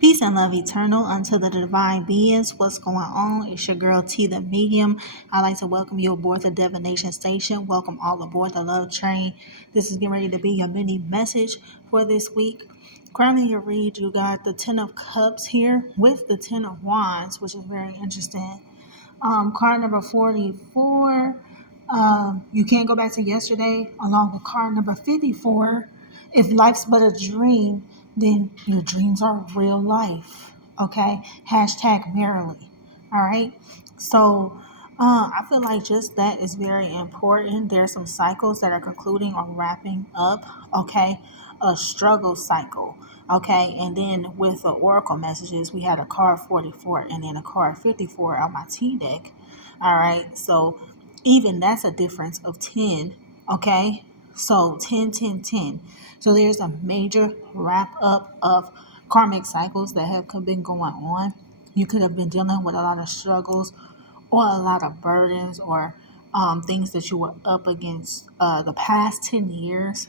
Peace and love eternal unto the divine beings. What's going on? It's your girl T the Medium. I'd like to welcome you aboard the Divination Station. Welcome all aboard the Love Train. This is getting ready to be your mini message for this week. Currently, you read, you got the Ten of Cups here with the Ten of Wands, which is very interesting. Card number 44. You can't go back to yesterday, along with card number 54. If life's but a dream, then your dreams are real life. Okay? Hashtag merrily. All right? So, I feel like just that is very important. There are some cycles that are concluding or wrapping up. Okay? A struggle cycle. Okay, and then with the oracle messages, we had a card 44 and then a card 54 on my T deck. All right, so even that's a difference of 10. Okay, so 10, 10, 10. So there's a major wrap up of karmic cycles that have been going on. You could have been dealing with a lot of struggles or a lot of burdens or things that you were up against the past 10 years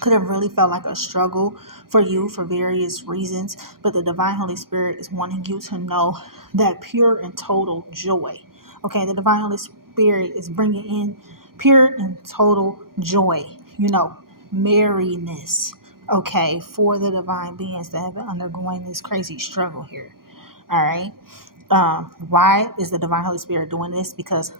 could have really felt like a struggle for you for various reasons, but the divine Holy Spirit is wanting you to know that pure and total joy. Okay, the divine Holy Spirit is bringing in pure and total joy, merriness, okay, for the divine beings that have been undergoing this crazy struggle here. All right. Why is the divine Holy Spirit doing this? Because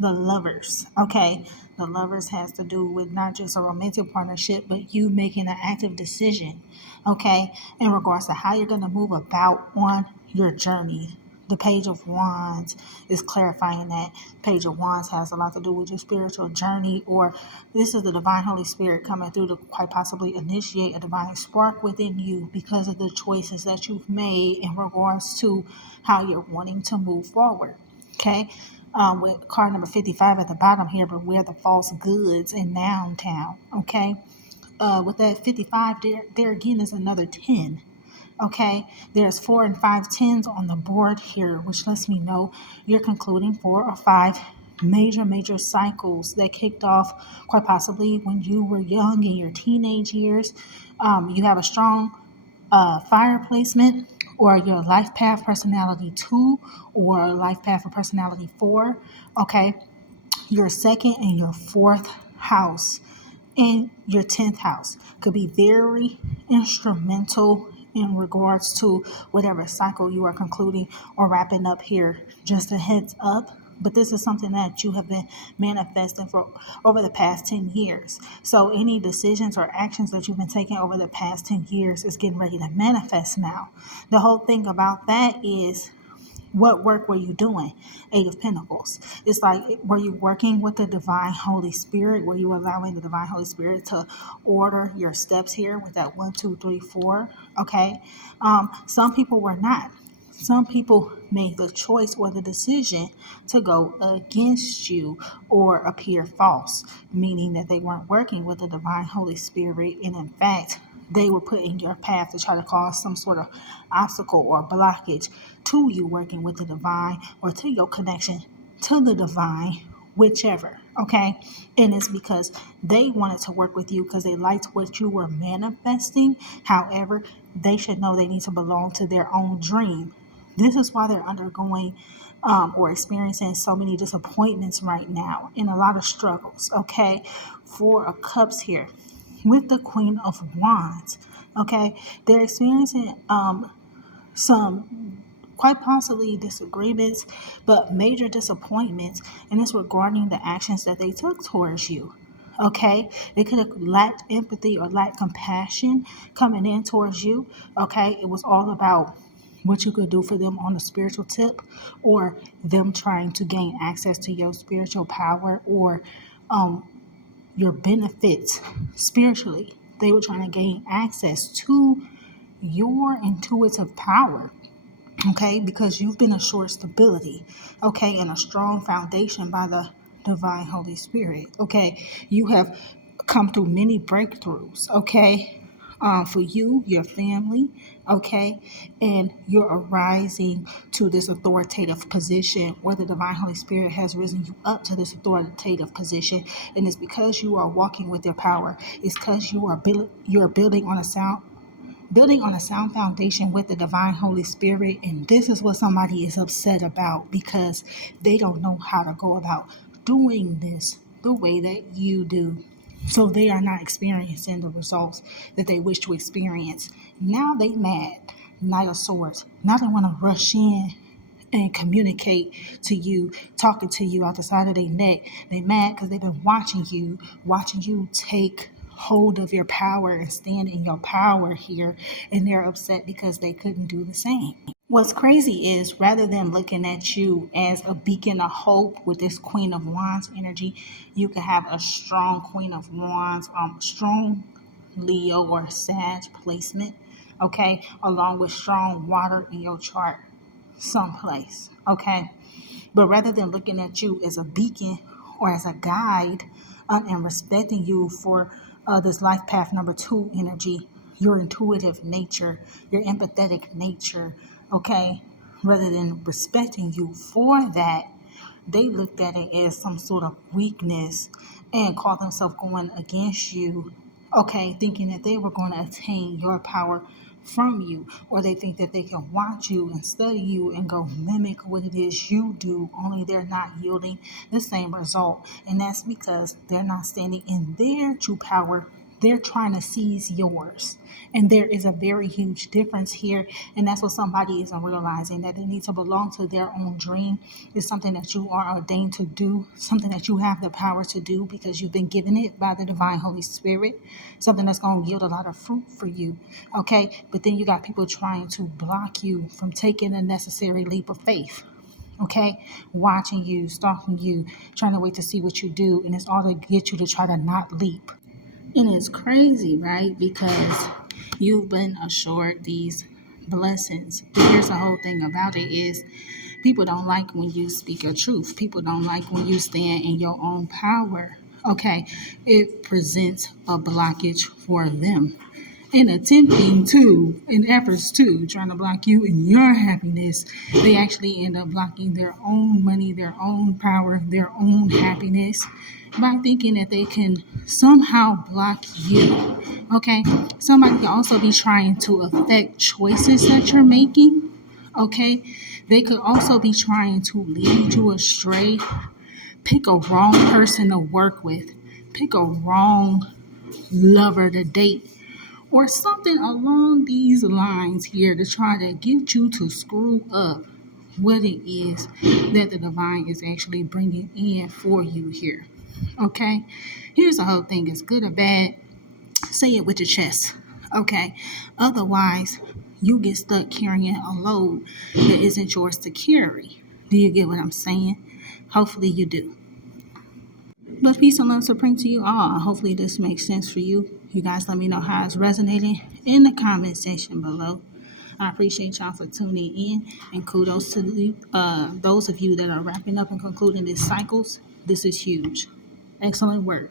the lovers, okay, the lovers has to do with not just a romantic partnership, but you making an active decision, okay, in regards to how you're going to move about on your journey. The Page of Wands is clarifying that. Page of Wands has a lot to do with your spiritual journey, or this is the divine Holy Spirit coming through to quite possibly initiate a divine spark within you because of the choices that you've made in regards to how you're wanting to move forward. Okay. With card number 55 at the bottom here, but where the false goods in Noun Town. Okay. With that 55, there again is another 10. Okay, there's 4 and 5 tens on the board here, which lets me know you're concluding 4 or 5 major cycles that kicked off quite possibly when you were young in your teenage years. You have a strong fire placement, or your life path personality 2 or life path of personality 4. Okay, your second and your fourth house and your 10th house could be very instrumental in regards to whatever cycle you are concluding or wrapping up here. Just a heads up, but this is something that you have been manifesting for over the past 10 years. So any decisions or actions that you've been taking over the past 10 years is getting ready to manifest now. The whole thing about that is, what work were you doing? Eight of Pentacles. It's like, were you working with the divine Holy Spirit? Were you allowing the divine Holy Spirit to order your steps here with that 1, 2, 3, 4? Okay. Some people were not. Some people made the choice or the decision to go against you or appear false, meaning that they weren't working with the divine Holy Spirit. And in fact, they were put in your path to try to cause some sort of obstacle or blockage to you working with the divine or to your connection to the divine, whichever. Okay. And it's because they wanted to work with you because they liked what you were manifesting. However, they should know they need to belong to their own dream. This is why they're undergoing or experiencing so many disappointments right now and a lot of struggles. Okay. 4 of Cups here with the Queen of Wands. Okay. They're experiencing some quite possibly disagreements, but major disappointments, and it's regarding the actions that they took towards you. Okay, they could have lacked empathy or lacked compassion coming in towards you. Okay, it was all about what you could do for them on a spiritual tip, or them trying to gain access to your spiritual power or your benefits spiritually. They were trying to gain access to your intuitive power. Okay, because you've been assured stability, okay, and a strong foundation by the divine Holy Spirit. Okay, you have come through many breakthroughs. Okay, for you, your family. Okay, and you're arising to this authoritative position where the divine Holy Spirit has risen you up to this authoritative position, and it's because you are walking with your power. It's because you're building on a sound building on a sound foundation with the divine Holy Spirit. And this is what somebody is upset about because they don't know how to go about doing this the way that you do. So they are not experiencing the results that they wish to experience. Now they mad. Knight of Swords. Now they want to rush in and communicate to you, talking to you out the side of their neck. They mad because they've been watching you take hold of your power and stand in your power here, and they're upset because they couldn't do the same. What's crazy is rather than looking at you as a beacon of hope with this Queen of Wands energy, you can have a strong Queen of Wands, strong Leo or Sag placement, okay, along with strong water in your chart someplace, okay? But rather than looking at you as a beacon or as a guide and respecting you for this life path number 2 energy, your intuitive nature, your empathetic nature, okay? Rather than respecting you for that, they looked at it as some sort of weakness and called themselves going against you, okay, thinking that they were going to attain your power from you, or they think that they can watch you and study you and go mimic what it is you do, only they're not yielding the same result. And that's because they're not standing in their true power. They're trying to seize yours. And there is a very huge difference here. And that's what somebody isn't realizing, that they need to belong to their own dream. It's something that you are ordained to do, something that you have the power to do because you've been given it by the divine Holy Spirit, something that's going to yield a lot of fruit for you. Okay. But then you got people trying to block you from taking a necessary leap of faith. Okay, watching you, stalking you, trying to wait to see what you do, and it's all to get you to try to not leap. And it's crazy, right? Because you've been assured these blessings. But here's the whole thing about it is people don't like when you speak your truth. People don't like when you stand in your own power. Okay, it presents a blockage for them. In attempting to, in efforts to, trying to block you in your happiness, they actually end up blocking their own money, their own power, their own happiness by thinking that they can somehow block you. Okay, somebody can also be trying to affect choices that you're making. Okay, they could also be trying to lead you astray, pick a wrong person to work with, pick a wrong lover to date, or something along these lines here to try to get you to screw up what it is that the divine is actually bringing in for you here. Okay? Here's the whole thing. It's good or bad. Say it with your chest. Okay? Otherwise, you get stuck carrying a load that isn't yours to carry. Do you get what I'm saying? Hopefully you do. But peace and love supreme to you all. Hopefully this makes sense for you. You guys let me know how it's resonating in the comment section below. I appreciate y'all for tuning in, and kudos to those of you that are wrapping up and concluding these cycles. This is huge. Excellent work.